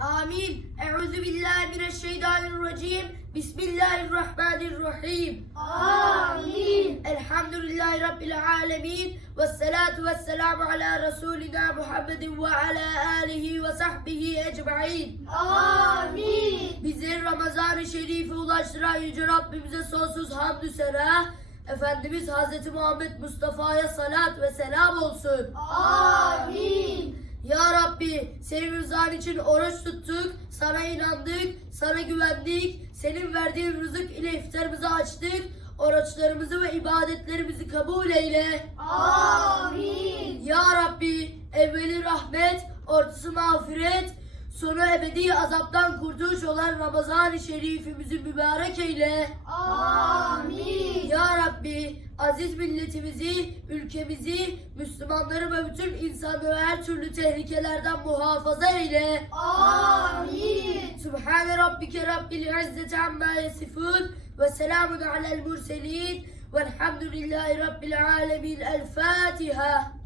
Amin. Euzu billahi mineşşeytanirracim. Bismillahirrahmanirrahim. Amin. Elhamdülillahi rabbil alamin. Vessalatu vesselamu ala rasulina Muhammedin ve ala alihi ve sahbihi ecmaîn. Amin. Bizi Ramazan-ı Şerif'e ulaştıran yüce Rabbimize sonsuz hamdü sena. Efendimiz Hazreti Muhammed Mustafa'ya salat ve selam olsun. Amin. Rabbi senin rızan için oruç tuttuk, sana inandık, sana güvendik, senin verdiğin rızık ile iftarımızı açtık, oruçlarımızı ve ibadetlerimizi kabul eyle. Amin. Ya Rabbi evveli rahmet, ortası mağfiret, sonu ebedi azaptan kurtuluş olan Ramazan-ı Şerifimizi mübarek eyle. Amin. Aziz milletimizi, ülkemizi, Müslümanları ve bütün insanları her türlü tehlikelerden muhafaza eyle. Amin. Subhane rabbike rabbil izzeti amma yasifun ve selamun alel murselin velhamdülillahi rabbil alemin. El Fatiha.